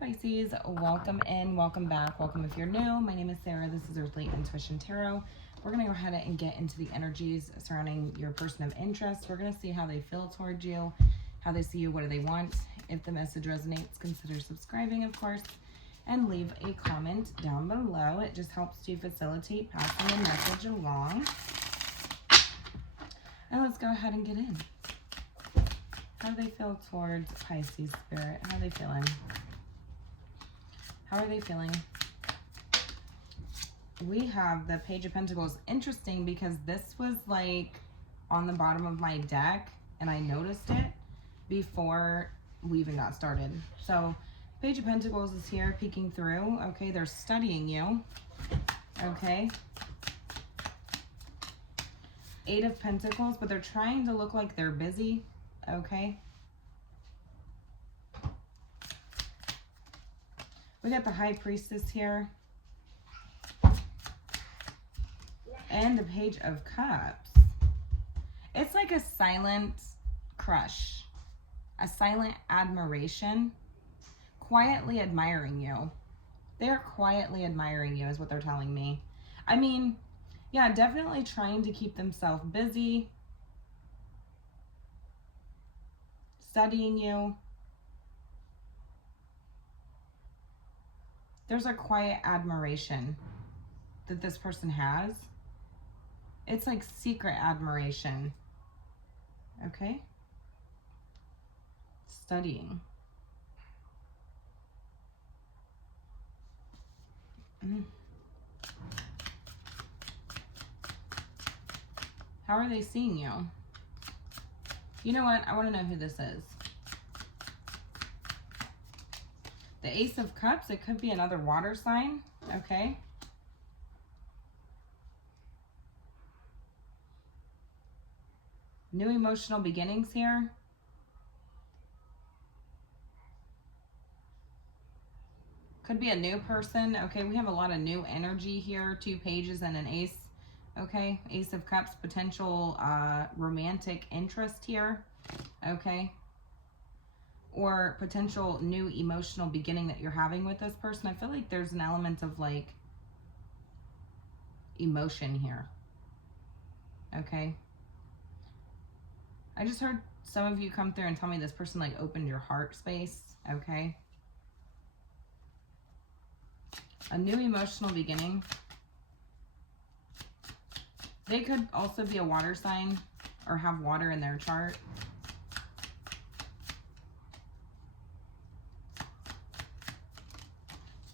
Hi Pisces, welcome in, welcome back, welcome if you're new. My name is Sarah, this is Earthly Intuition Tarot. We're going to go ahead and get into the energies surrounding your person of interest. We're going to see how they feel towards you, how they see you, what do they want. If the message resonates, consider subscribing, of course, and leave a comment down below. It just helps to facilitate passing the message along. And let's go ahead and get in. How do they feel towards Pisces Spirit? How are they feeling? How are they feeling? We have the Page of Pentacles. Interesting because this was like on the bottom of my deck and I noticed it before we even got started. So Page of Pentacles is here peeking through. Okay, they're studying you. Okay. Eight of Pentacles, but they're trying to look like they're busy. Okay. We got the High Priestess here. And the Page of Cups. It's like a silent crush. A silent admiration. Quietly admiring you. They're quietly admiring you is what they're telling me. I mean, yeah, definitely trying to keep themselves busy. Studying you. There's a quiet admiration that this person has. It's like secret admiration. Okay? Studying. How are they seeing you? You know what? I want to know who this is. The Ace of Cups, it could be another water sign, okay? New emotional beginnings here. Could be a new person, okay? We have a lot of new energy here, 2 pages and an ace, okay? Ace of Cups, potential romantic interest here, okay? Or potential new emotional beginning that you're having with this person. I feel like there's an element of like emotion here. Okay. I just heard some of you come through and tell me this person like opened your heart space. Okay. A new emotional beginning. They could also be a water sign or have water in their chart.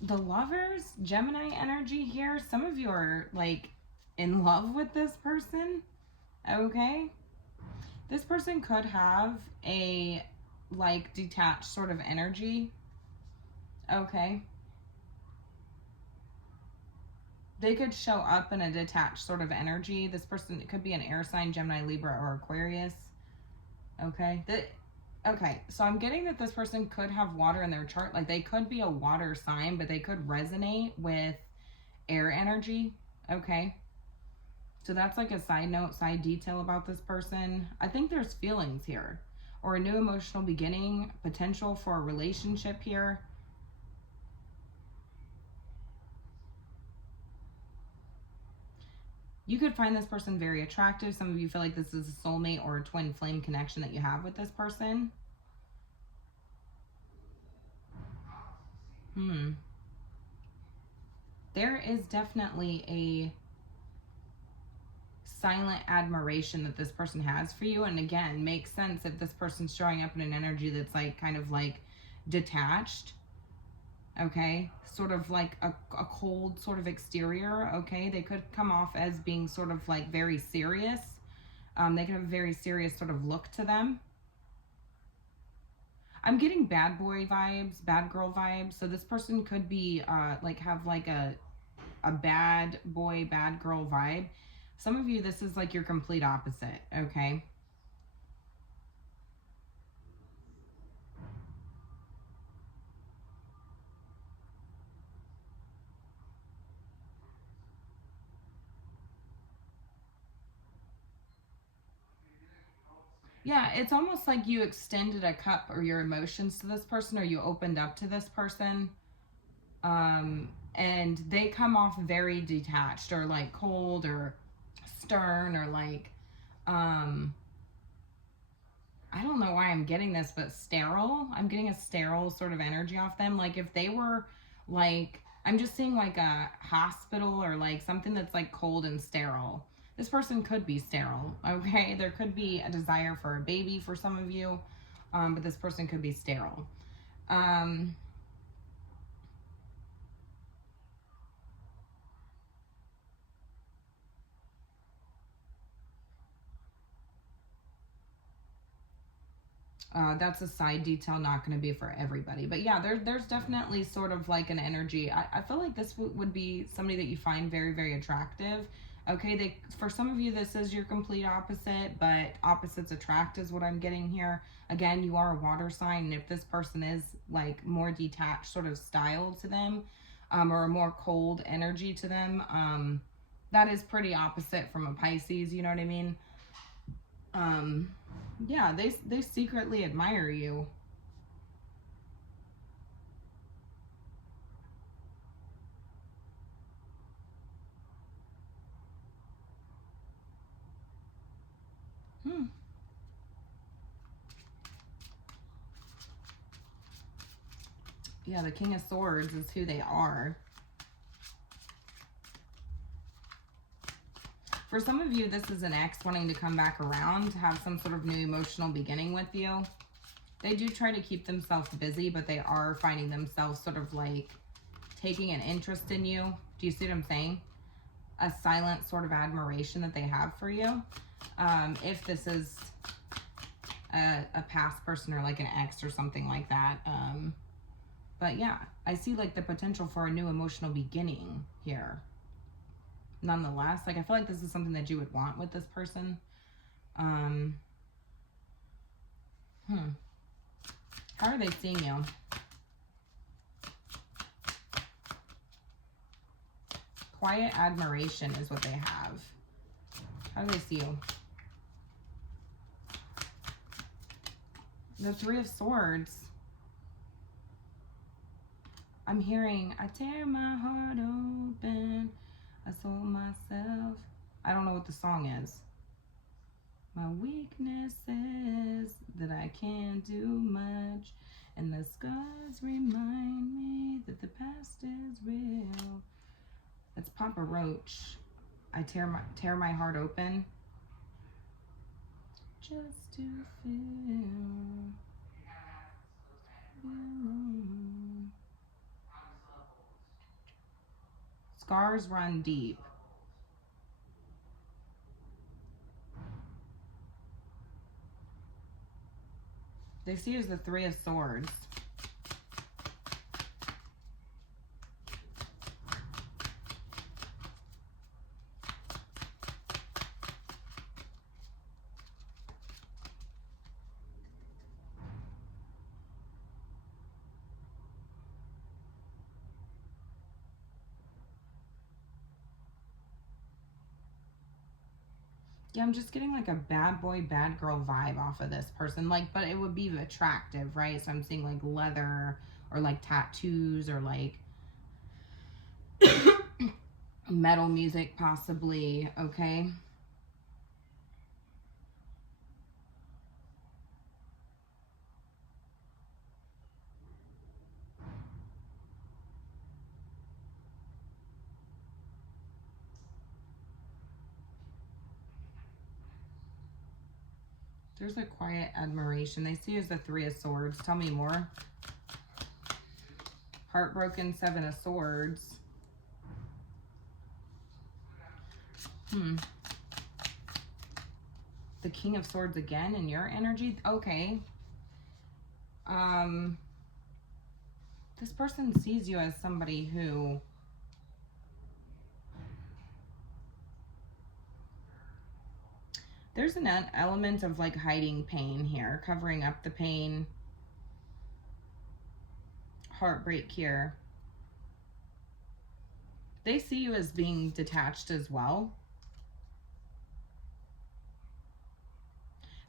The Lovers, Gemini energy here. Some of you are like in love with this person. Okay. This person could have a like detached sort of energy. Okay. They could show up in a detached sort of energy. This person, it could be an air sign, Gemini, Libra, or Aquarius. Okay. Okay, so I'm getting that this person could have water in their chart. Like they could be a water sign, but they could resonate with air energy. Okay. So that's like a side note, side detail about this person. I think there's feelings here or a new emotional beginning, potential for a relationship here. You could find this person very attractive. Some of you feel like this is a soulmate or a twin flame connection that you have with this person. There is definitely a silent admiration that this person has for you. And again, makes sense if this person's showing up in an energy that's like kind of like detached. Okay, sort of like a cold sort of exterior. Okay, they could come off as being sort of like very serious. They could have a very serious sort of look to them. I'm getting bad boy vibes, bad girl vibes. So this person could be like have like a bad boy, bad girl vibe. Some of you, this is like your complete opposite, okay? Yeah, it's almost like you extended a cup or your emotions to this person, or you opened up to this person. And they come off very detached or like cold or stern or like, um, I don't know why I'm getting this, but sterile. I'm getting a sterile sort of energy off them. Like if they were like, I'm just seeing like a hospital or like something that's like cold and sterile. This person could be sterile, okay? There could be a desire for a baby for some of you, but this person could be sterile. Um, that's a side detail, not going to be for everybody. But yeah, there's definitely sort of like an energy. I feel like this would be somebody that you find very, very attractive. Okay, for some of you, this is your complete opposite, but opposites attract is what I'm getting here. Again, you are a water sign, and if this person is like more detached sort of style to them, or a more cold energy to them, that is pretty opposite from a Pisces, you know what I mean? Um, yeah, they secretly admire you. Hmm. Yeah, the King of Swords is who they are. For some of you, this is an ex wanting to come back around to have some sort of new emotional beginning with you. They do try to keep themselves busy, but they are finding themselves sort of like taking an interest in you. Do you see what I'm saying? A silent sort of admiration that they have for you. If this is a past person or like an ex or something like that. But yeah, I see like the potential for a new emotional beginning here. Nonetheless, like I feel like this is something that you would want with this person. Um, hmm. How are they seeing you? Quiet admiration is what they have. How do they see you? The Three of Swords. I'm hearing, I tear my heart open. I sold myself. I don't know what the song is. My weakness is that I can't do much. And the scars remind me that the past is real. It's Papa Roach. I tear my heart open. Just to feel. Scars run deep. They see you as the Three of Swords. Yeah, I'm just getting like a bad boy, bad girl vibe off of this person. Like, but it would be attractive, right? So I'm seeing like leather or like tattoos or like metal music possibly, okay? There's a quiet admiration. They see you as the Three of Swords. Tell me more. Heartbroken, Seven of Swords. The King of Swords again in your energy. Okay. Um, this person sees you as somebody who there's an element of like hiding pain here, covering up the pain, heartbreak here. They see you as being detached as well.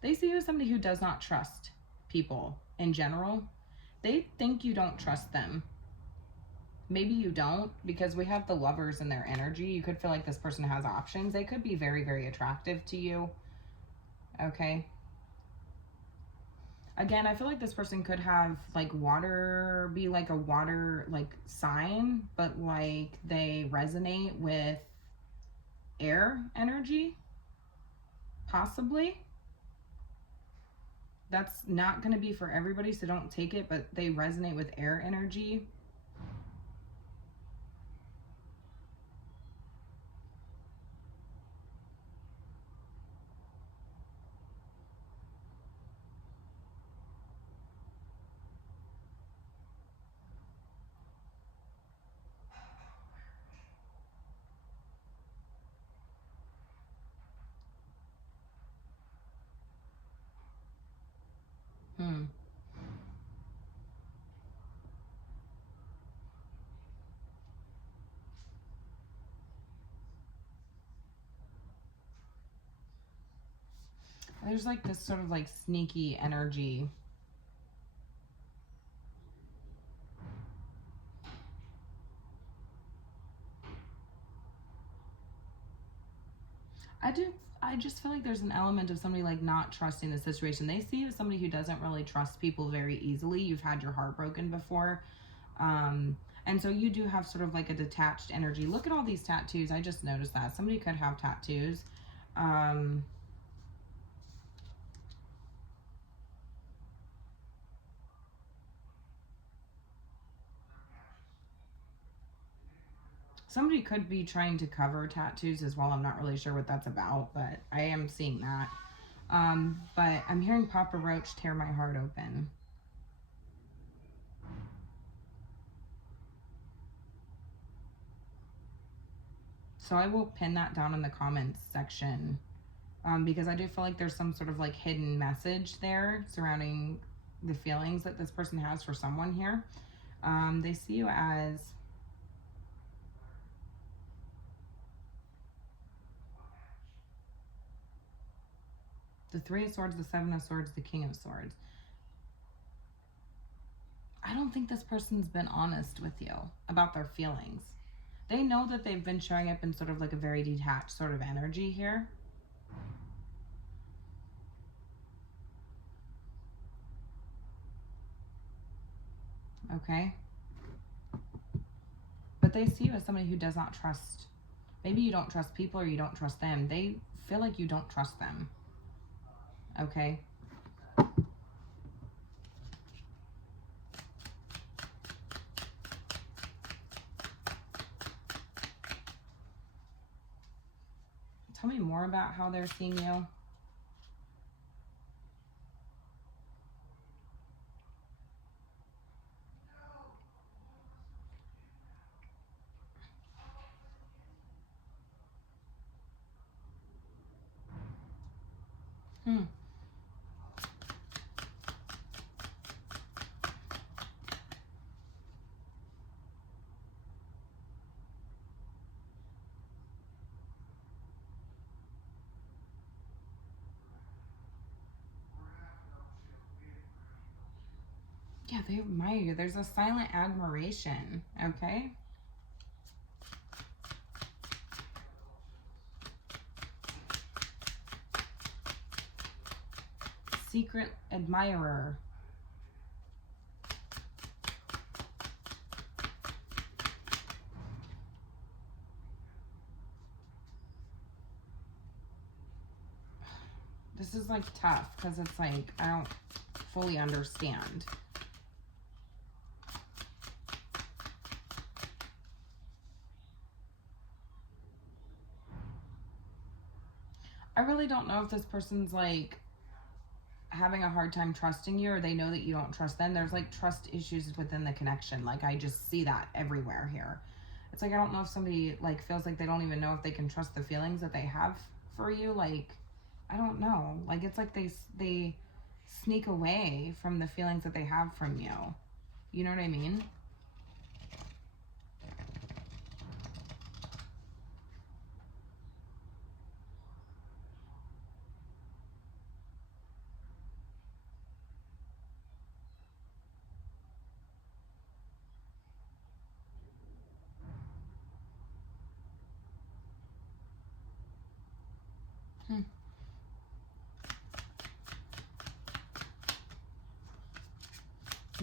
They see you as somebody who does not trust people in general. They think you don't trust them. Maybe you don't, because we have the Lovers in their energy. You could feel like this person has options. They could be very, very attractive to you. Okay. Again, I feel like this person could have like water, be like a water like sign, but like they resonate with air energy, possibly. That's not going to be for everybody, so don't take it, but they resonate with air energy. Hmm. There's like this sort of like sneaky energy. I just feel like there's an element of somebody like not trusting the situation. They see you as somebody who doesn't really trust people very easily. You've had your heart broken before. And so you do have sort of like a detached energy. Look at all these tattoos. I just noticed that. Somebody could have tattoos. Somebody could be trying to cover tattoos as well. I'm not really sure what that's about, but I am seeing that. But I'm hearing Papa Roach tear my heart open. So I will pin that down in the comments section, because I do feel like there's some sort of like hidden message there surrounding the feelings that this person has for someone here. They see you as the Three of Swords, the Seven of Swords, the King of Swords. I don't think this person's been honest with you about their feelings. They know that they've been showing up in sort of like a very detached sort of energy here. Okay. But they see you as somebody who does not trust. Maybe you don't trust people or you don't trust them. They feel like you don't trust them. Okay. Tell me more about how they're seeing you. Yeah, they admire you. There's a silent admiration. Okay. Secret admirer. This is like tough because it's like I don't fully understand. I really don't know if this person's like having a hard time trusting you or they know that you don't trust them. There's like trust issues within the connection. Like I just see that everywhere here. It's like I don't know if somebody like feels like they don't even know if they can trust the feelings that they have for you. Like I don't know. Like it's like they sneak away from the feelings that they have from you. You know what I mean?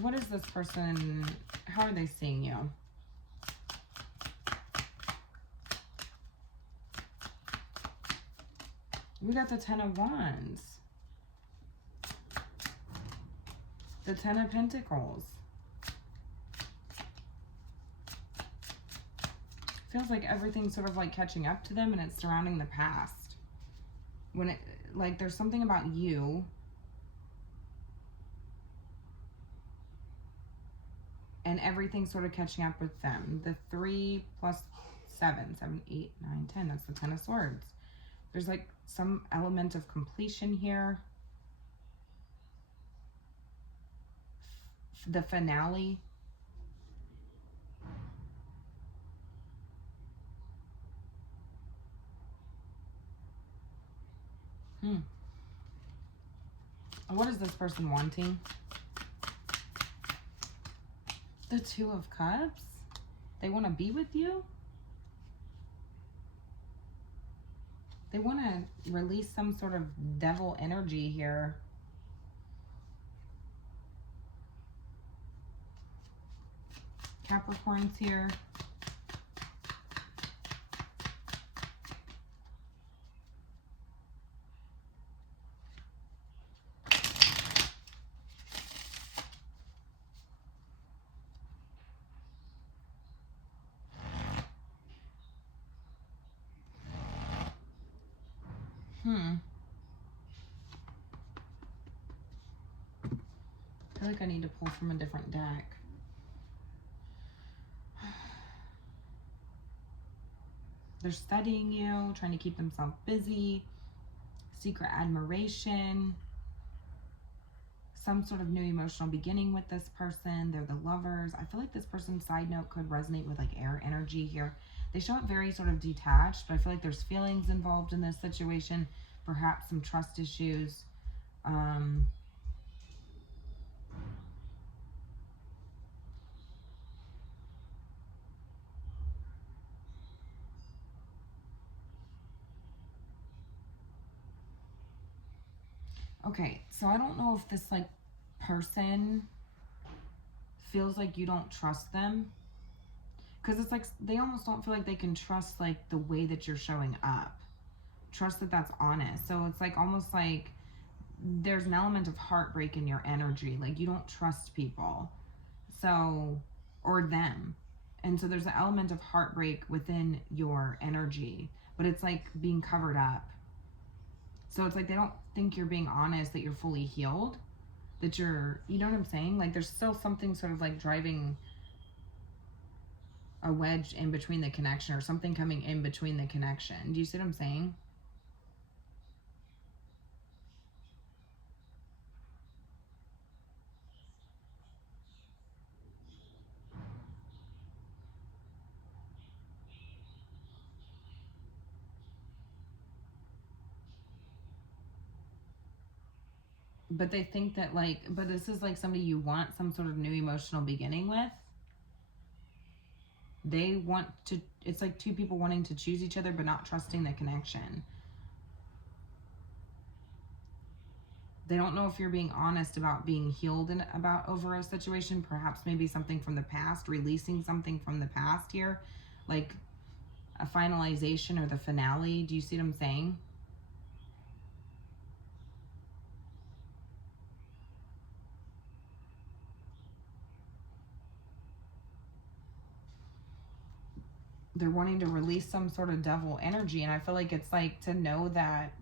What is this person, how are they seeing you? We got the Ten of Wands. The Ten of Pentacles. Feels like everything's sort of like catching up to them and it's surrounding the past. When it, like there's something about you and everything's sort of catching up with them. The 3 plus 7, 7, 8, 9, 10, that's the Ten of Swords. There's like some element of completion here. The finale. What is this person wanting? The Two of Cups. They want to be with you. They want to release some sort of devil energy here. Capricorn's here. I feel like I need to pull from a different deck. They're studying you, trying to keep themselves busy. Secret admiration. Some sort of new emotional beginning with this person. They're the lovers. I feel like this person's side note could resonate with like air energy here. They show up very sort of detached, but I feel like there's feelings involved in this situation. Perhaps some trust issues. Okay, so I don't know if this like person feels like you don't trust them, because it's like they almost don't feel like they can trust like the way that you're showing up, trust that that's honest. So it's like almost like there's an element of heartbreak in your energy, like you don't trust people, so, or them, and so there's an element of heartbreak within your energy, but it's like being covered up. So it's like they don't think you're being honest, that you're fully healed, that you're, you know what I'm saying? Like there's still something sort of like driving a wedge in between the connection, or something coming in between the connection. Do you see what I'm saying? But they think that like, but this is like somebody you want some sort of new emotional beginning with. They want to, it's like two people wanting to choose each other but not trusting the connection. They don't know if you're being honest about being healed and about over a situation, perhaps maybe something from the past, releasing something from the past here, like a finalization or the finale. Do you see what I'm saying? They're wanting to release some sort of devil energy, and I feel like it's like to know that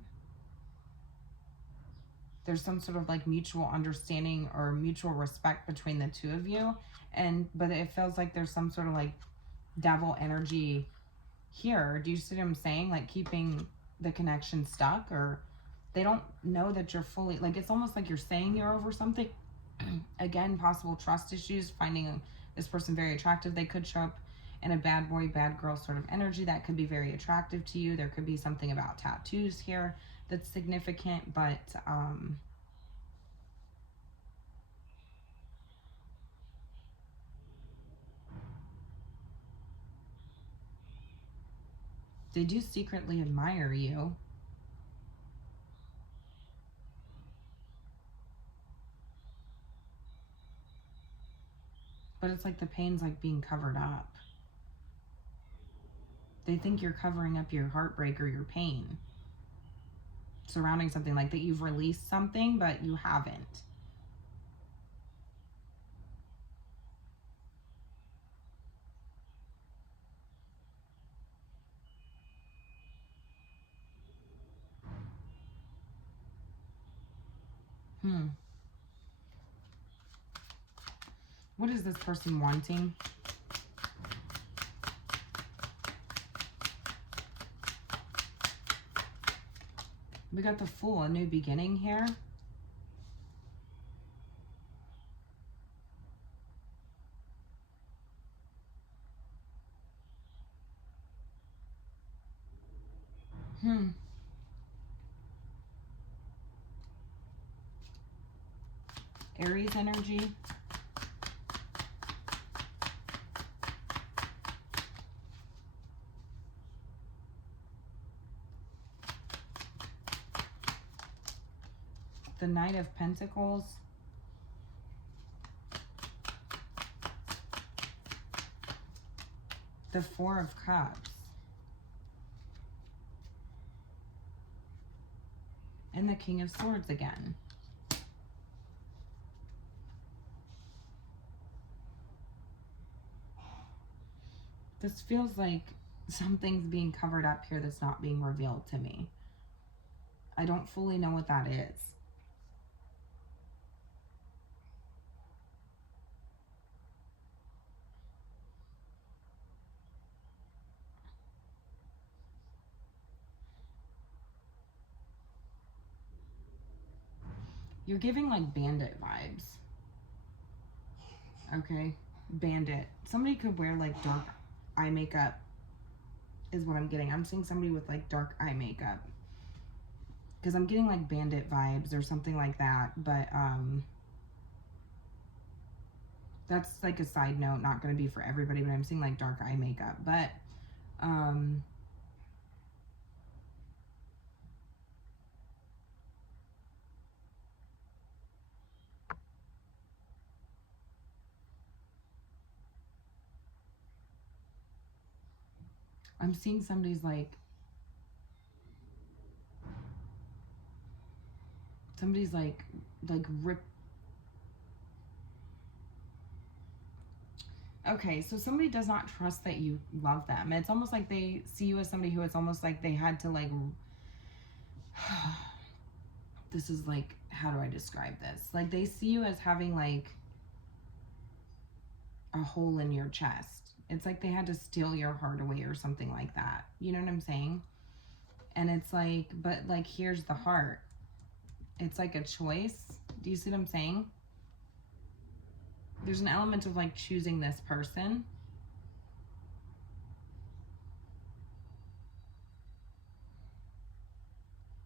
there's some sort of like mutual understanding or mutual respect between the two of you, and but it feels like there's some sort of like devil energy here. Do you see what I'm saying? Like keeping the connection stuck, or they don't know that you're fully, like it's almost like you're saying you're over something. Again, possible trust issues, finding this person very attractive. They could show up in a bad boy, bad girl sort of energy that could be very attractive to you. There could be something about tattoos here that's significant, but they do secretly admire you. But it's like the pain's like being covered up. They think you're covering up your heartbreak or your pain surrounding something, like that you've released something, but you haven't. What is this person wanting? We got the Fool, a new beginning here. Aries energy. The Knight of Pentacles. The Four of Cups. And the King of Swords again. This feels like something's being covered up here that's not being revealed to me. I don't fully know what that is. You're giving like bandit vibes. Okay, bandit. Somebody could wear like dark eye makeup is what I'm getting. I'm seeing somebody with like dark eye makeup. Because I'm getting like bandit vibes or something like that. But that's like a side note, not going to be for everybody, but I'm seeing like dark eye makeup. But I'm seeing somebody's like rip. Okay, so somebody does not trust that you love them. It's almost like they see you as somebody who it's almost like they had to like this is like, how do I describe this? Like they see you as having like a hole in your chest. It's like they had to steal your heart away or something like that. You know what I'm saying? And it's like, but like, here's the heart. It's like a choice. Do you see what I'm saying? There's an element of like choosing this person.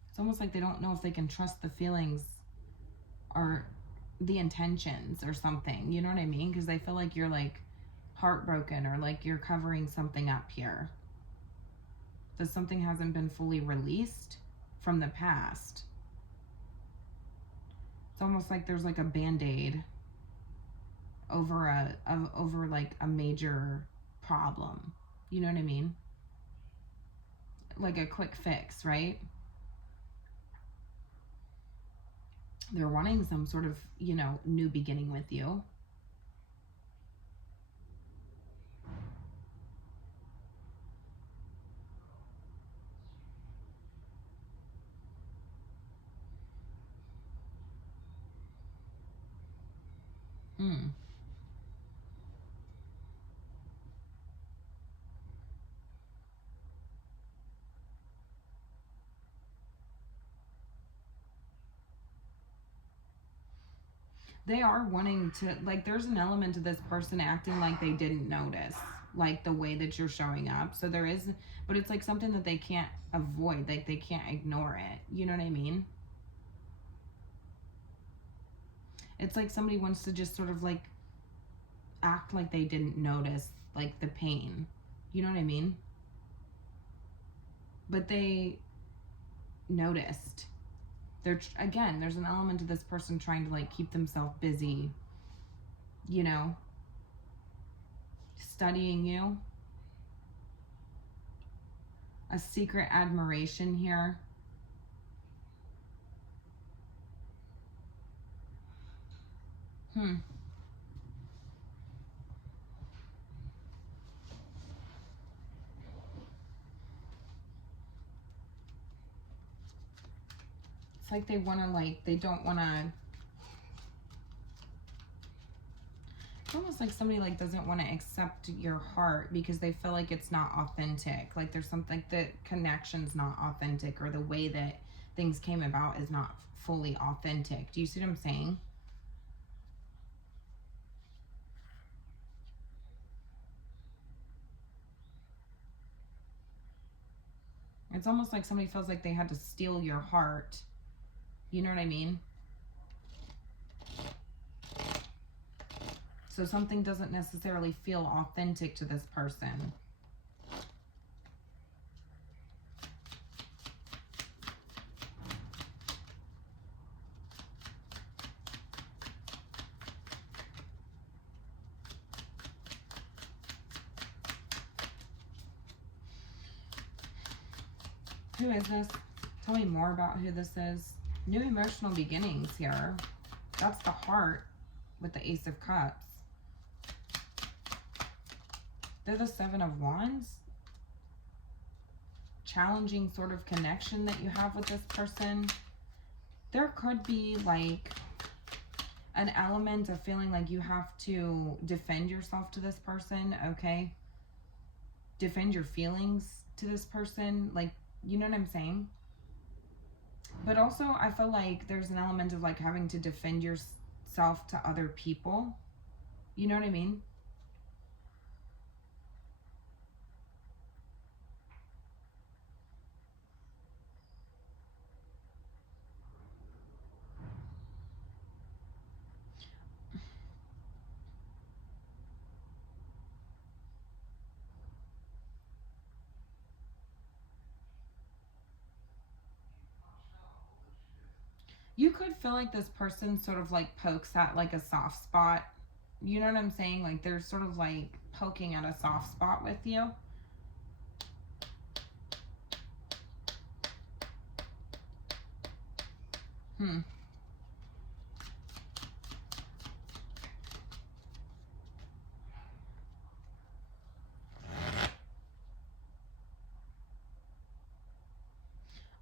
It's almost like they don't know if they can trust the feelings or the intentions or something. You know what I mean? Because they feel like you're like heartbroken or like you're covering something up here. That something hasn't been fully released from the past. It's almost like there's like a band-aid over over like a major problem. You know what I mean? Like a quick fix, right? They're wanting some sort of, you know, new beginning with you. They are wanting to, like, there's an element of this person acting like they didn't notice, like the way that you're showing up. So there is, but it's like something that they can't avoid, like they can't ignore it. You know what I mean? It's like somebody wants to just sort of like act like they didn't notice like the pain. You know what I mean? But they noticed. Again, there's an element of this person trying to like keep themselves busy, you know, studying you. A secret admiration here. It's like they want to, like, they don't want to. It's almost like somebody, like, doesn't want to accept your heart because they feel like it's not authentic. Like there's something, like the connection's not authentic, or the way that things came about is not fully authentic. Do you see what I'm saying? It's almost like somebody feels like they had to steal your heart. You know what I mean? So something doesn't necessarily feel authentic to this person. Who is this? Tell me more about who this is. New emotional beginnings here. That's the heart with the Ace of Cups. They're the Seven of Wands. Challenging sort of connection that you have with this person. There could be like an element of feeling like you have to defend yourself to this person, okay? Defend your feelings to this person, like, you know what I'm saying? But also, I feel like there's an element of like having to defend yourself to other people. You know what I mean? You could feel like this person sort of like pokes at like a soft spot. You know what I'm saying? Like they're sort of like poking at a soft spot with you.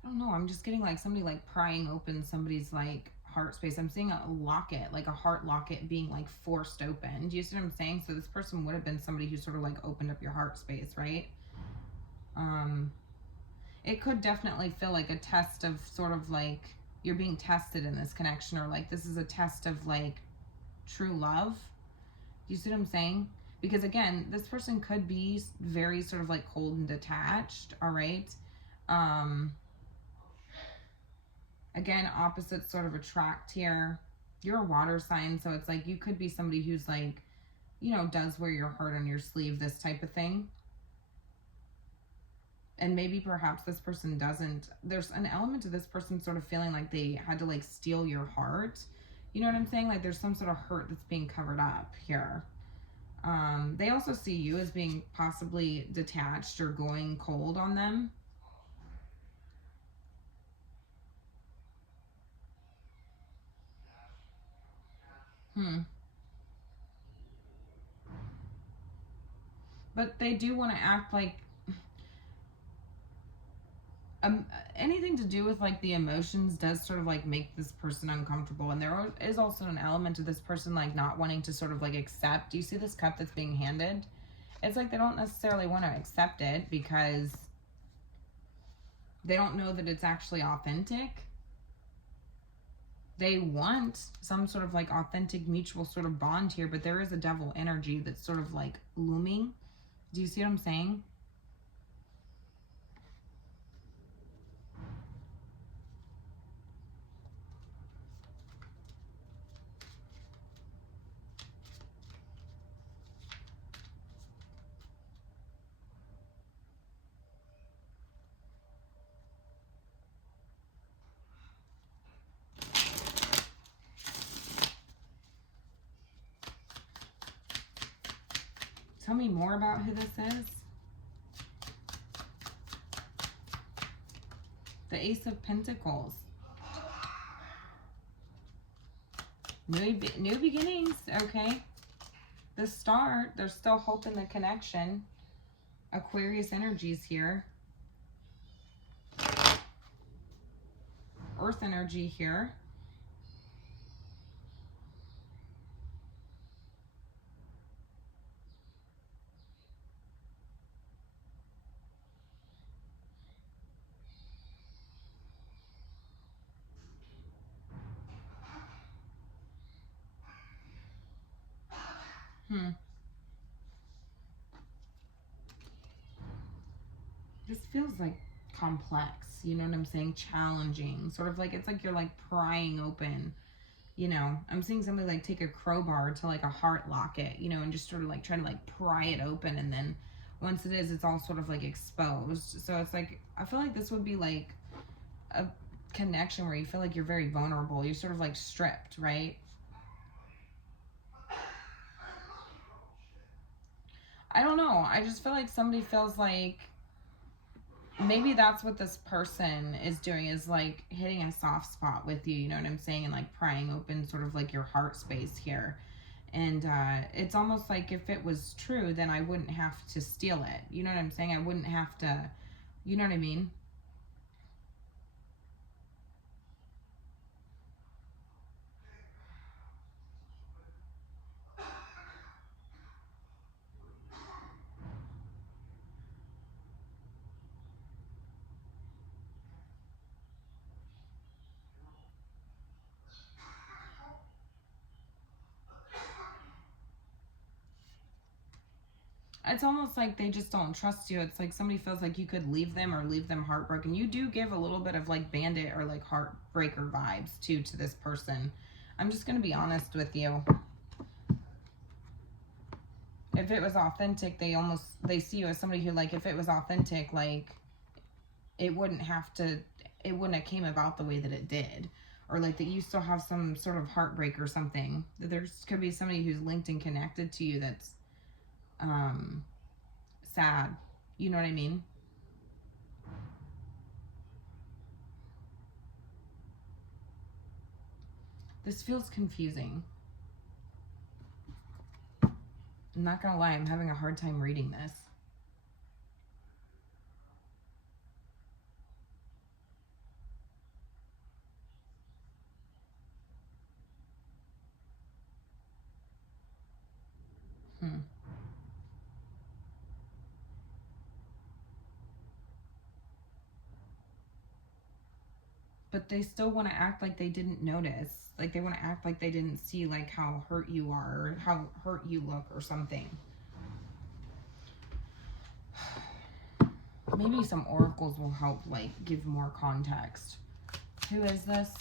I don't know. I'm just getting like somebody like prying open somebody's like heart space. I'm seeing a locket, like a heart locket being like forced open. Do you see what I'm saying? So this person would have been somebody who sort of like opened up your heart space, right? It could definitely feel like a test of sort of like you're being tested in this connection, or like this is a test of like true love. Do you see what I'm saying? Because again, this person could be very sort of like cold and detached, all right? Again, opposites sort of attract here. You're a water sign, so it's like you could be somebody who's like, you know, does wear your heart on your sleeve, this type of thing. And maybe perhaps this person doesn't. There's an element of this person sort of feeling like they had to like steal your heart. You know what I'm saying? Like there's some sort of hurt that's being covered up here. They also see you as being possibly detached or going cold on them. But they do want to act like anything to do with like the emotions does sort of like make this person uncomfortable, and there is also an element of this person like not wanting to sort of like accept. Do you see this cup that's being handed? It's like they don't necessarily want to accept it because they don't know that it's actually authentic. They want some sort of like authentic mutual sort of bond here, but there is a devil energy that's sort of like looming. Do you see what I'm saying? Tell me more about who this is. The Ace of Pentacles. New beginnings, okay. The Star, there's still hope in the connection. Aquarius energies here. Earth energy here. This feels like complex, you know what I'm saying? Challenging, sort of like, it's like you're like prying open, you know. I'm seeing somebody like take a crowbar to like a heart locket, you know, and just sort of like try to like pry it open, and then once it is, it's all sort of like exposed. So it's like, I feel like this would be like a connection where you feel like you're very vulnerable. You're sort of like stripped, right? I don't know. I just feel like somebody feels like maybe that's what this person is doing, is like hitting a soft spot with you, you know what I'm saying? And like prying open sort of like your heart space here. And it's almost like if it was true, then I wouldn't have to steal it. You know what I'm saying? I wouldn't have to, you know what I mean? It's almost like they just don't trust you. It's like somebody feels like you could leave them or leave them heartbroken. You do give a little bit of like bandit or like heartbreaker vibes too to this person. I'm just going to be honest with you. If it was authentic, they see you as somebody who, like, if it was authentic, like, it wouldn't have came about the way that it did. Or like that you still have some sort of heartbreak or something. That there could be somebody who's linked and connected to you that's sad. You know what I mean? This feels confusing. I'm not gonna lie, I'm having a hard time reading this. But they still want to act like they didn't notice. Like they want to act like they didn't see like how hurt you are or how hurt you look or something. Maybe some oracles will help like give more context. Who is this?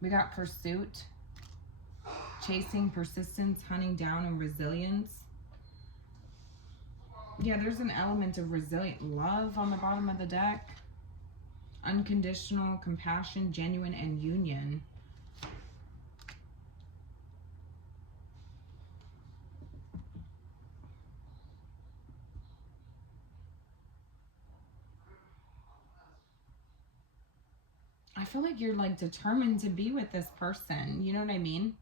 We got pursuit, chasing, persistence, hunting down, and resilience. Yeah, there's an element of resilient love on the bottom of the deck. Unconditional, compassion, genuine, and union. I feel like you're like determined to be with this person. You know what I mean?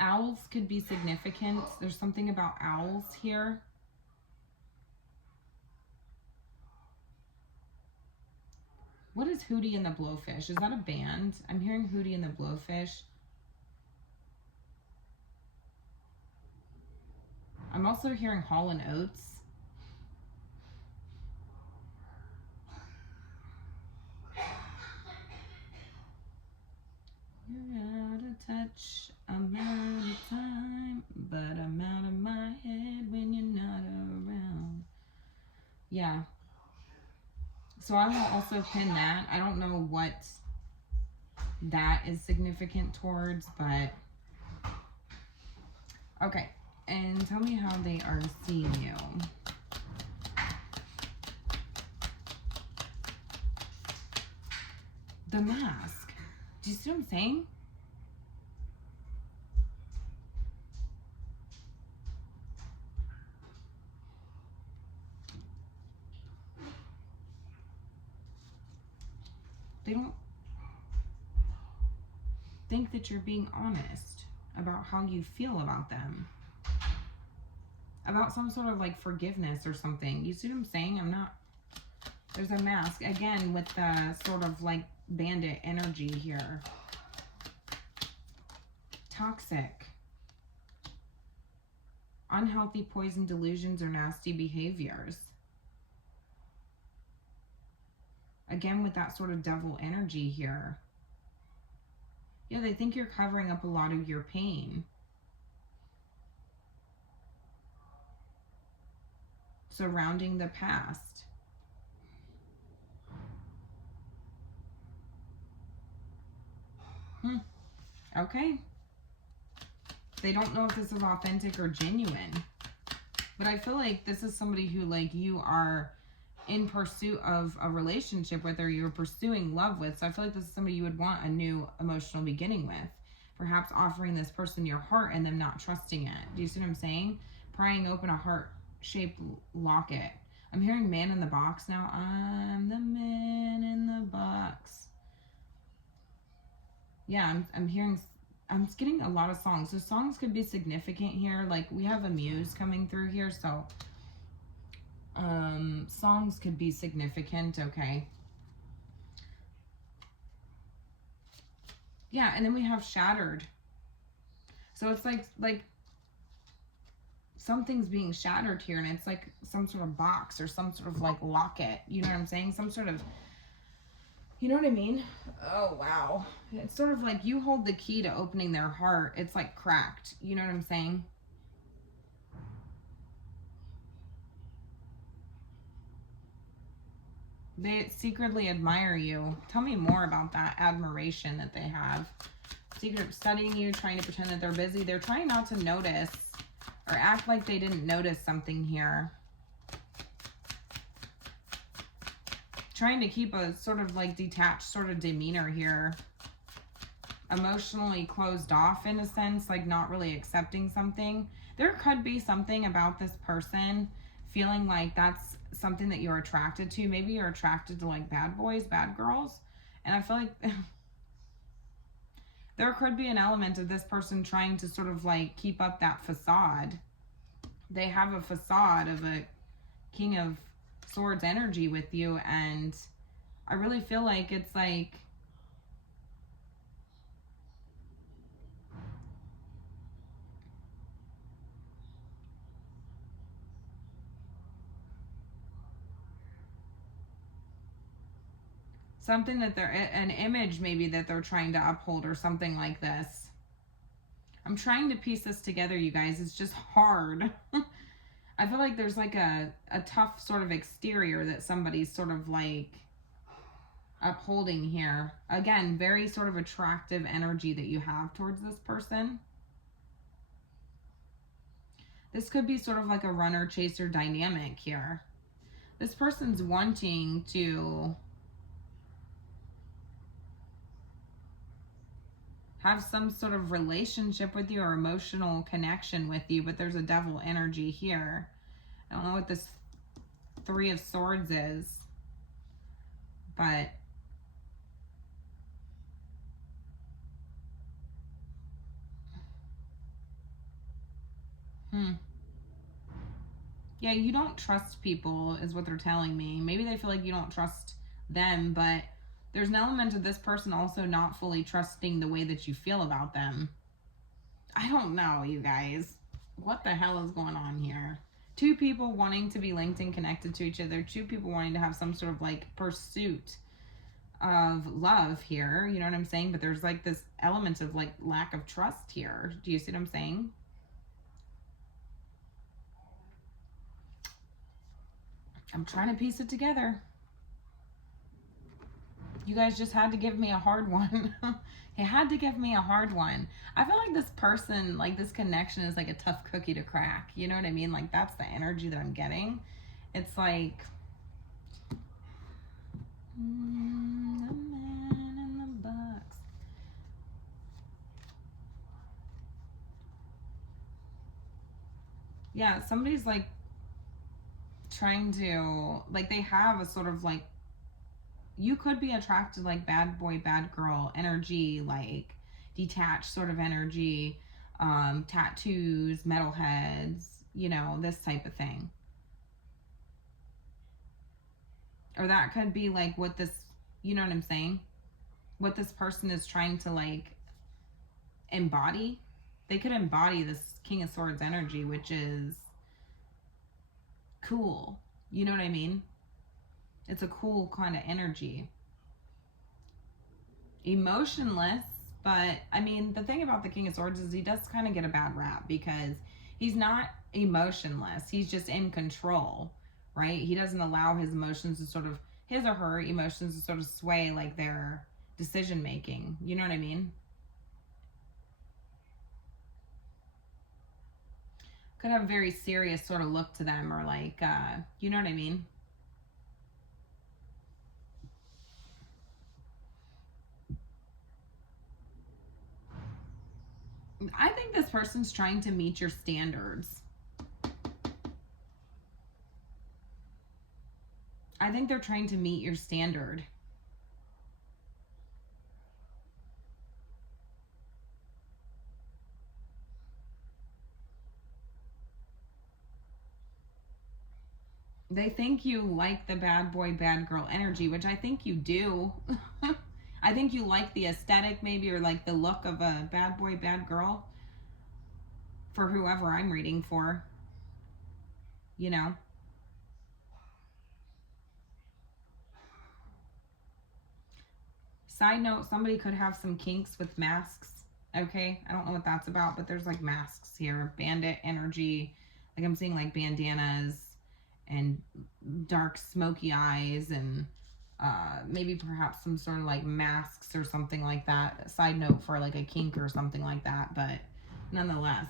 Owls could be significant. There's something about owls here. What is Hootie and the Blowfish? Is that a band? I'm hearing Hootie and the Blowfish. I'm also hearing Hall and Oates. You're out of touch, I'm out of time, but I'm out of my head when you're not around. Yeah. So I will also pin that. I don't know what that is significant towards, but okay. And tell me how they are seeing you. The Mask. Do you see what I'm saying? They don't think that you're being honest about how you feel about them. About some sort of like forgiveness or something. You see what I'm saying? I'm not... There's a Mask. Again, with the sort of like bandit energy here. Toxic. Unhealthy poison delusions or nasty behaviors. Again, with that sort of devil energy here. Yeah, they think you're covering up a lot of your pain. Surrounding the past. Okay. They don't know if this is authentic or genuine. But I feel like this is somebody who, like, you are in pursuit of a relationship with, or you're pursuing love with. So I feel like this is somebody you would want a new emotional beginning with. Perhaps offering this person your heart and them not trusting it. Do you see what I'm saying? Prying open a heart-shaped locket. I'm hearing man in the box now. I'm the man in the box. Yeah, I'm hearing... I'm getting a lot of songs. So songs could be significant here. Like, we have a muse coming through here, so... songs could be significant, okay. Yeah, and then we have shattered. So it's like something's being shattered here, and it's like some sort of box or some sort of like locket. You know what I'm saying? Some sort of, you know what I mean? Oh, wow. It's sort of like you hold the key to opening their heart. It's like cracked. You know what I'm saying? They secretly admire you. Tell me more about that admiration that they have. Secret studying you, trying to pretend that they're busy. They're trying not to notice or act like they didn't notice something here. Trying to keep a sort of like detached sort of demeanor here. Emotionally closed off in a sense, like not really accepting something. There could be something about this person feeling like that's something that you're attracted to. Maybe you're attracted to like bad boys, bad girls. And I feel like there could be an element of this person trying to sort of like keep up that facade. They have a facade of a King of Swords energy with you, and I really feel like it's like something that they're, an image maybe that they're trying to uphold or something like this. I'm trying to piece this together, you guys. It's just hard. I feel like there's like a tough sort of exterior that somebody's sort of like upholding here. Again, very sort of attractive energy that you have towards this person. This could be sort of like a runner-chaser dynamic here. This person's wanting to have some sort of relationship with you or emotional connection with you, but there's a devil energy here. I don't know what this Three of Swords is, but yeah, you don't trust people is what they're telling me. Maybe they feel like you don't trust them, but there's an element of this person also not fully trusting the way that you feel about them. I don't know, you guys. What the hell is going on here? Two people wanting to be linked and connected to each other. Two people wanting to have some sort of like pursuit of love here. You know what I'm saying? But there's like this element of like lack of trust here. Do you see what I'm saying? I'm trying to piece it together. You guys just had to give me a hard one. You had to give me a hard one. I feel like this person, like this connection is like a tough cookie to crack. You know what I mean? Like that's the energy that I'm getting. It's like, the man in Yeah, somebody's like trying to, like, they have a sort of like, you could be attracted like bad boy, bad girl energy, like detached sort of energy, tattoos, metalheads, you know, this type of thing. Or that could be like what this, you know what I'm saying? What this person is trying to like embody. They could embody this King of Swords energy, which is cool. You know what I mean? It's a cool kind of energy. Emotionless, but I mean, the thing about the King of Swords is he does kind of get a bad rap because he's not emotionless. He's just in control, right? He doesn't allow his emotions to sort of, his or her emotions to sort of sway like their decision making. You know what I mean? Could have a very serious sort of look to them, or like, you know what I mean? I think this person's trying to meet your standards. I think they're trying to meet your standard. They think you like the bad boy, bad girl energy, which I think you do. I think you like the aesthetic, maybe, or like the look of a bad boy, bad girl for whoever I'm reading for, you know. Side note, somebody could have some kinks with masks. Okay, I don't know what that's about, but there's like masks here, bandit energy. Like I'm seeing like bandanas and dark smoky eyes, and maybe perhaps some sort of like masks or something like that. Side note for like a kink or something like that, but nonetheless,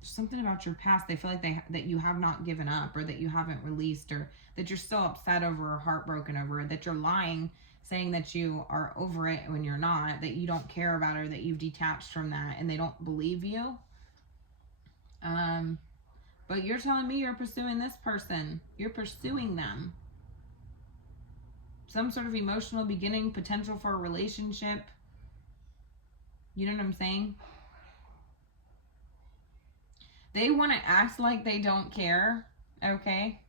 something about your past. They feel like that you have not given up, or that you haven't released, or that you're still upset over, or heartbroken over it, that you're lying saying that you are over it when you're not, that you don't care about it, or that you've detached from that and they don't believe you. But you're telling me you're pursuing this person. You're pursuing them. Some sort of emotional beginning, potential for a relationship. You know what I'm saying? They want to act like they don't care. Okay?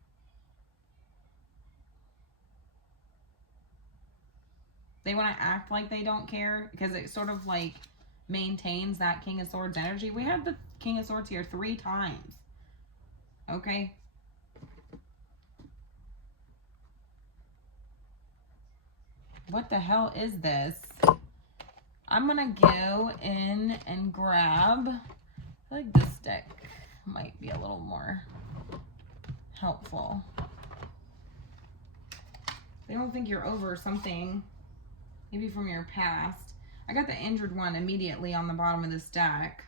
They want to act like they don't care because it sort of like maintains that King of Swords energy. We had the King of Swords here 3 times. Okay? What the hell is this? I'm going to go in and grab, I feel like this deck might be a little more helpful. They don't think you're over something, maybe from your past. I got the injured one immediately on the bottom of this deck.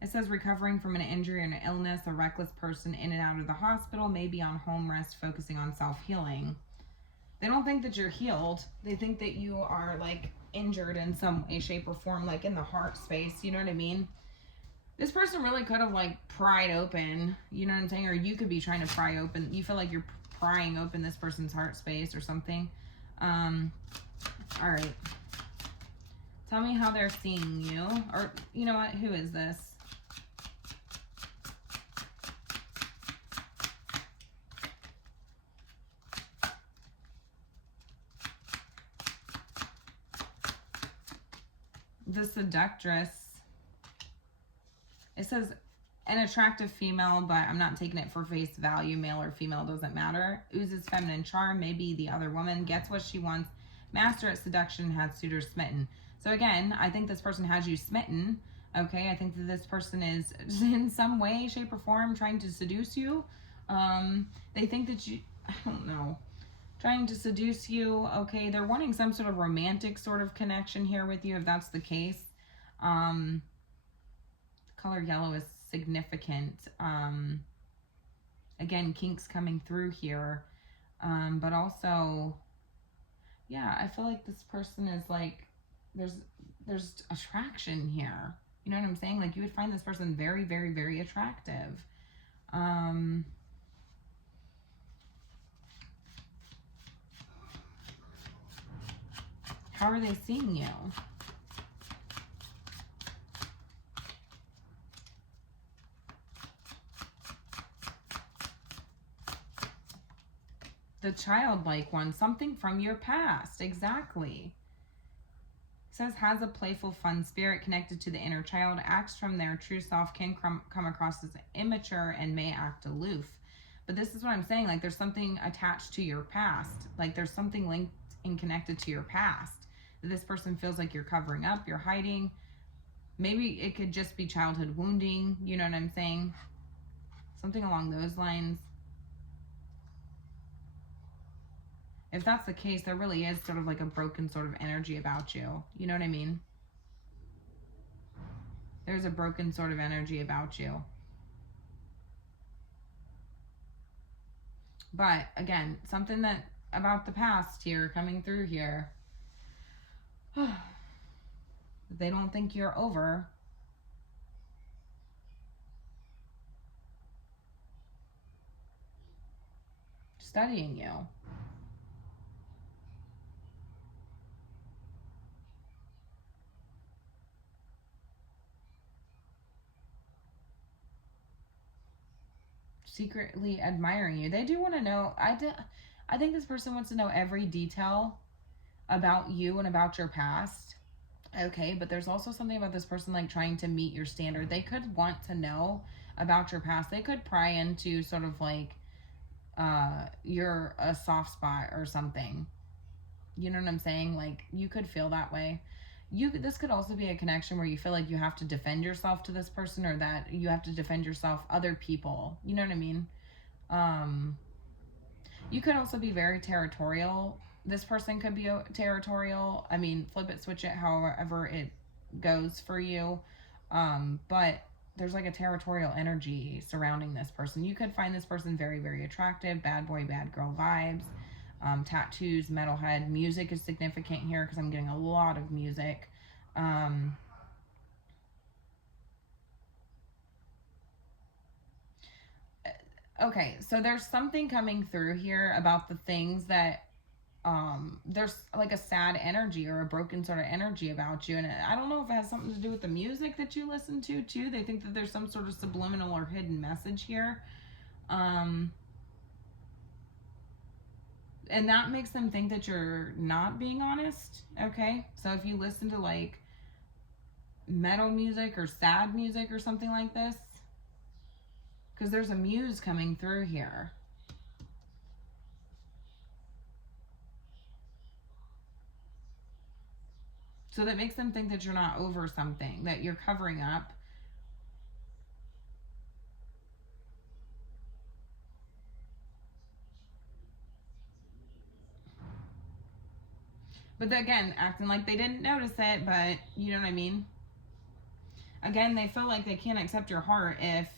It says recovering from an injury or an illness, a reckless person in and out of the hospital, maybe on home rest, focusing on self-healing. They don't think that you're healed. They think that you are like injured in some way, shape, or form, like in the heart space. You know what I mean? This person really could have like pried open, you know what I'm saying? Or you could be trying to pry open. You feel like you're prying open this person's heart space or something. All right. Tell me how they're seeing you. Or, you know what? Who is this? The seductress. It says an attractive female, but I'm not taking it for face value. Male or female, doesn't matter. Oozes feminine charm. Maybe the other woman gets what she wants. Master at seduction, has suitors smitten. So again, I think this person has you smitten. Okay, I think that this person is in some way, shape, or form trying to seduce you. They think that you, I don't know, trying to seduce you. Okay, they're wanting some sort of romantic sort of connection here with you, if that's the case. Color yellow is significant. Again, kinks coming through here. But also, yeah, I feel like this person is like, there's attraction here. You know what I'm saying? Like, you would find this person very, very, very attractive. How are they seeing you? The childlike one, something from your past. Exactly. It says, has a playful, fun spirit connected to the inner child, acts from their true self, can come across as immature, and may act aloof. But this is what I'm saying. Like, there's something attached to your past. Like, there's something linked and connected to your past that this person feels like you're covering up, you're hiding. Maybe it could just be childhood wounding. You know what I'm saying? Something along those lines. If that's the case, there really is sort of like a broken sort of energy about you. You know what I mean? There's a broken sort of energy about you. But again, something that about the past here coming through here. They don't think you're over. Studying you. Secretly admiring you. They do want to know. I think this person wants to know every detail about you and about your past. Okay, but there's also something about this person like trying to meet your standard. They could want to know about your past. They could pry into sort of like you're a soft spot or something. You know what I'm saying? Like, you could feel that way. This could also be a connection where you feel like you have to defend yourself to this person, or that you have to defend yourself, other people. You know what I mean? You could also be very territorial. This person could be territorial. I mean, flip it, switch it, however it goes for you. But there's like a territorial energy surrounding this person. You could find this person very, very attractive, bad boy, bad girl vibes. Tattoos, metalhead. Music is significant here because I'm getting a lot of music. Okay, so there's something coming through here about the things that there's like a sad energy or a broken sort of energy about you, and I don't know if it has something to do with the music that you listen to too. They think that there's some sort of subliminal or hidden message here. And that makes them think that you're not being honest. Okay, so if you listen to like metal music or sad music or something like this, because there's a muse coming through here. So that makes them think that you're not over something, that you're covering up. But again, acting like they didn't notice it, but you know what I mean? Again, they feel like they can't accept your heart if...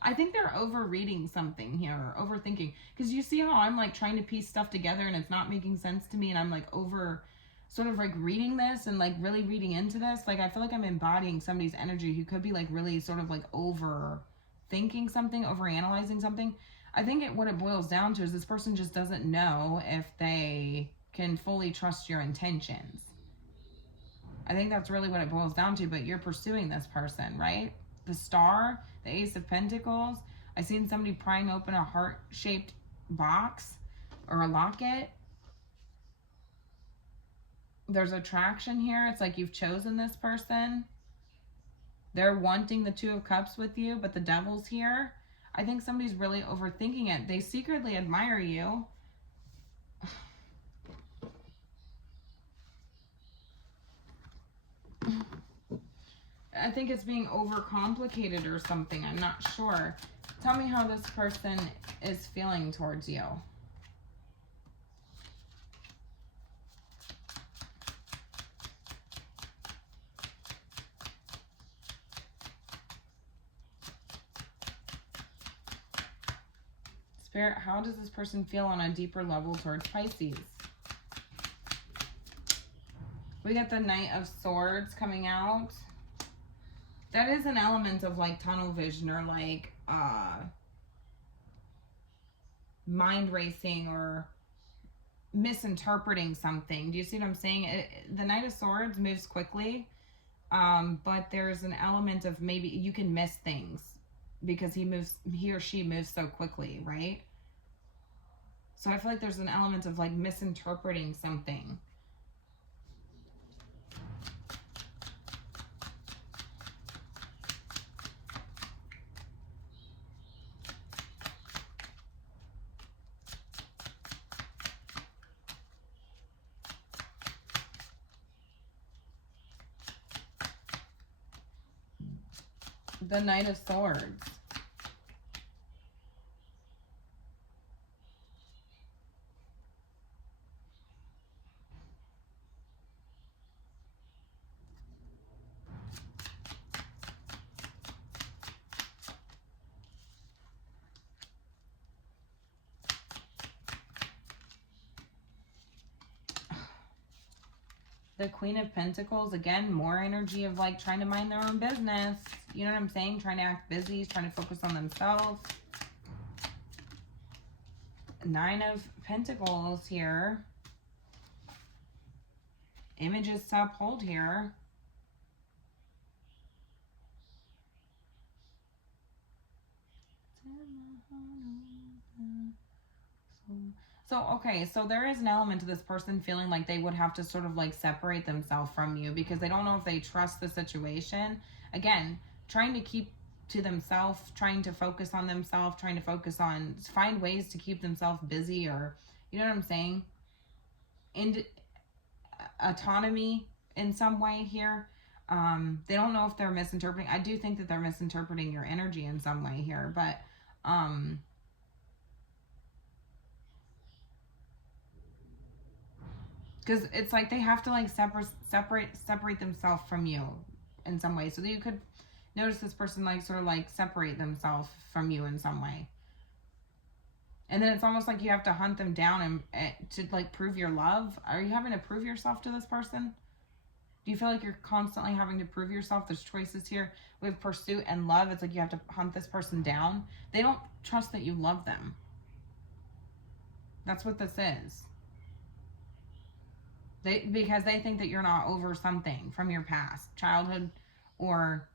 I think they're over-reading something here, or overthinking. Because you see how I'm like trying to piece stuff together and it's not making sense to me, and I'm like sort of like reading this and like really reading into this. Like, I feel like I'm embodying somebody's energy who could be like really sort of like overthinking something, overanalyzing something. I think what it boils down to is this person just doesn't know if they can fully trust your intentions. I think that's really what it boils down to, but you're pursuing this person, right? The Star, the Ace of Pentacles. I seen somebody prying open a heart-shaped box or a locket. There's attraction here. It's like you've chosen this person. They're wanting the Two of Cups with you, but the Devil's here. I think somebody's really overthinking it. They secretly admire you. I think it's being overcomplicated or something. I'm not sure. Tell me how this person is feeling towards you. Spirit, how does this person feel on a deeper level towards Pisces? We got the Knight of Swords coming out. That is an element of like tunnel vision or like mind racing or misinterpreting something. Do you see what I'm saying? The Knight of Swords moves quickly, but there's an element of maybe you can miss things because he or she moves so quickly, right? So I feel like there's an element of like misinterpreting something. The Knight of Swords. The Queen of Pentacles, again, more energy of like trying to mind their own business. You know what I'm saying? Trying to act busy, trying to focus on themselves. Nine of Pentacles here. Images to uphold here. So, okay, so there is an element to this person feeling like they would have to sort of like separate themselves from you because they don't know if they trust the situation. Again, trying to keep to themselves, trying to focus on themselves, trying to focus on, find ways to keep themselves busy or, you know what I'm saying? Autonomy in some way here. They don't know if they're misinterpreting. I do think that they're misinterpreting your energy in some way here, but, because it's like they have to like separate themselves from you in some way. So that you could notice this person like sort of like separate themselves from you in some way. And then it's almost like you have to hunt them down and to like prove your love. Are you having to prove yourself to this person? Do you feel like you're constantly having to prove yourself? There's choices here with pursuit and love. It's like you have to hunt this person down. They don't trust that you love them. That's what this is. Because they think that you're not over something from your past, childhood, or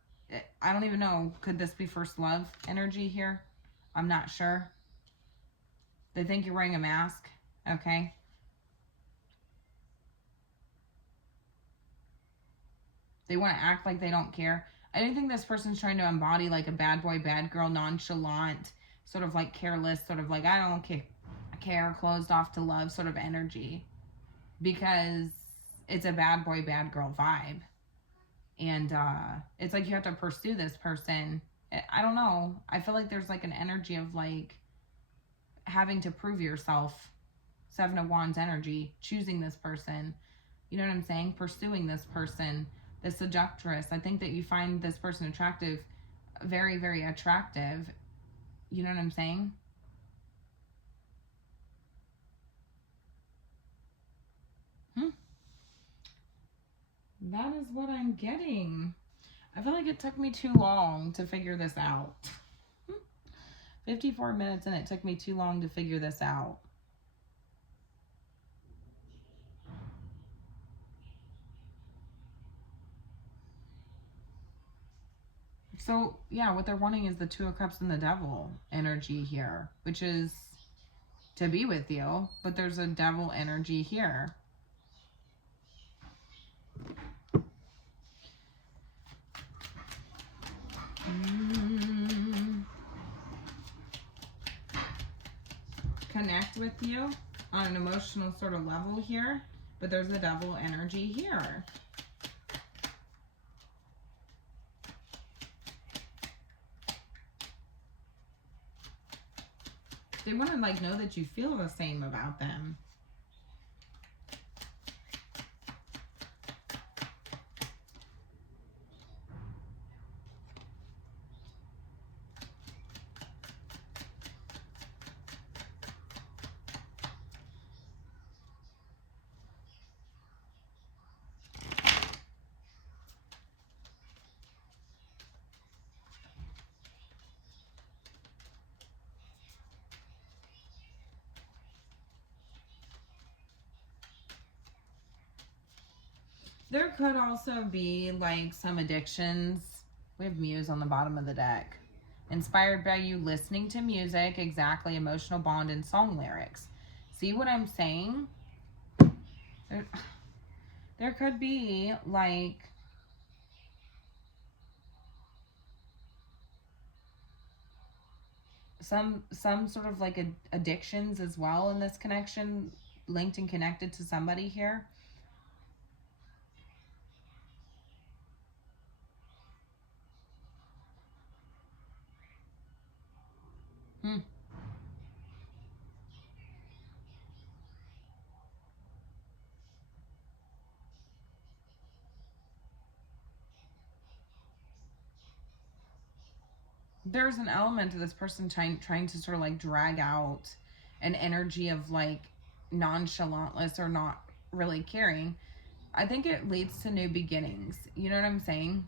I don't even know. Could this be first love energy here? I'm not sure. They think you're wearing a mask. Okay. They want to act like they don't care. I don't think this person's trying to embody like a bad boy, bad girl, nonchalant, sort of like careless, sort of like I don't care, closed off to love sort of energy. Because it's a bad boy, bad girl vibe. And it's like you have to pursue this person. I don't know. I feel like there's like an energy of like having to prove yourself. Seven of Wands energy, choosing this person. You know what I'm saying? Pursuing this person, the seductress. I think that you find this person attractive, very, very attractive. You know what I'm saying? That is what I'm getting. I feel like it took me too long to figure this out. 54 minutes and it took me too long to figure this out. So, yeah, what they're wanting is the Two of Cups and the Devil energy here, which is to be with you, but there's a devil energy here. Connect with you on an emotional sort of level here, but there's a devil energy here. They want to like know that you feel the same about them. There could also be like some addictions. We have Muse on the bottom of the deck. Inspired by you listening to music, exactly, emotional bond and song lyrics. See what I'm saying? There, there could be like some sort of like addictions as well in this connection, linked and connected to somebody here. Hmm. There's an element to this person trying to sort of like drag out an energy of like nonchalantness or not really caring. I think it leads to new beginnings. You know what I'm saying?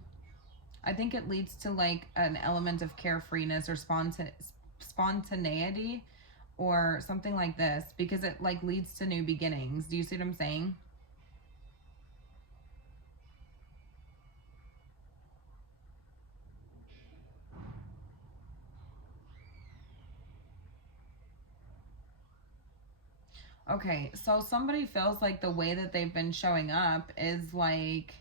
I think it leads to like an element of carefreeness or spontaneity or something like this, because it like leads to new beginnings. Do you see what I'm saying? Okay, so somebody feels like the way that they've been showing up is like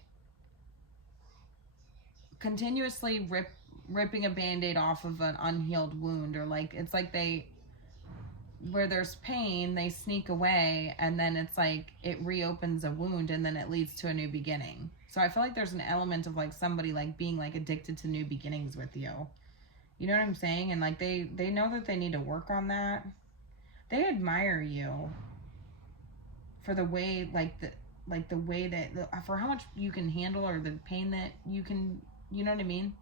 continuously ripping a band-aid off of an unhealed wound, or like it's like they, where there's pain, they sneak away, and then it's like it reopens a wound and then it leads to a new beginning. So I feel like there's an element of like somebody like being like addicted to new beginnings with you. You know what I'm saying? And like they know that they need to work on that. They admire you for the way like the way that, for how much you can handle, or the pain that you can, you know what I mean,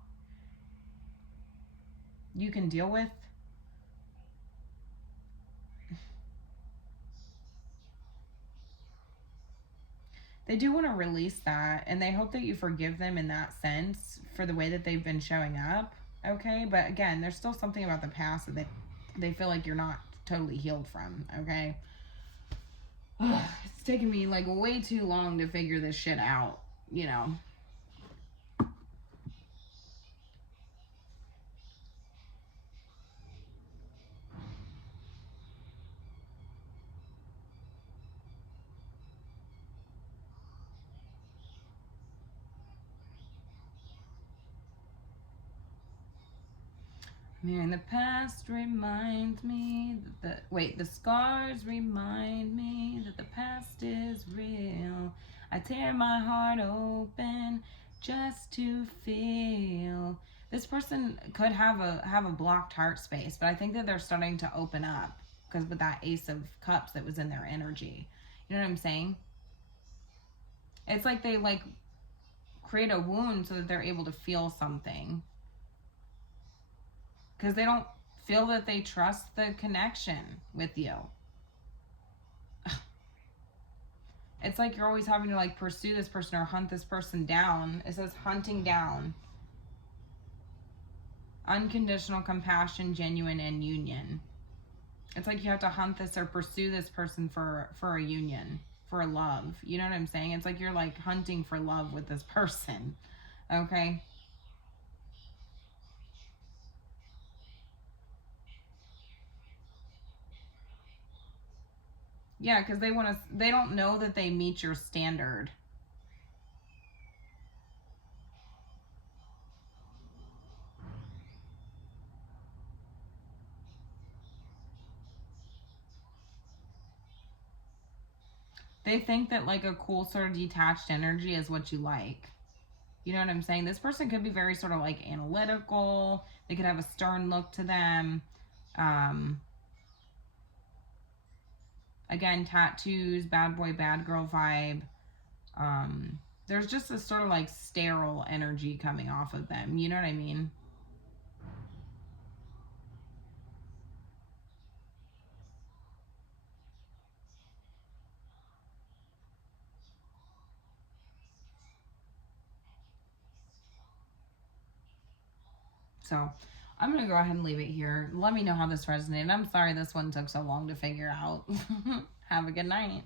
you can deal with. They do want to release that, and they hope that you forgive them in that sense for the way that they've been showing up. Okay, but again, there's still something about the past that they feel like you're not totally healed from. Okay. It's taken me like way too long to figure this shit out, you know. Man, the past reminds me that the scars remind me that the past is real. I tear my heart open just to feel. This person could have a blocked heart space, but I think that they're starting to open up because with that Ace of Cups that was in their energy. You know what I'm saying? It's like they like create a wound so that they're able to feel something, because they don't feel that they trust the connection with you. It's like you're always having to like pursue this person or hunt this person down. It says hunting down. Unconditional compassion, genuine, and union. It's like you have to hunt this or pursue this person for a union, for a love. You know what I'm saying? It's like you're like hunting for love with this person. Okay? Yeah, because they don't know that they meet your standard. They think that like a cool sort of detached energy is what you like. You know what I'm saying? This person could be very sort of like analytical. They could have a stern look to them. Um, Again, tattoos, bad boy, bad girl vibe. There's just this sort of like sterile energy coming off of them. You know what I mean? So I'm going to go ahead and leave it here. Let me know how this resonated. I'm sorry this one took so long to figure out. Have a good night.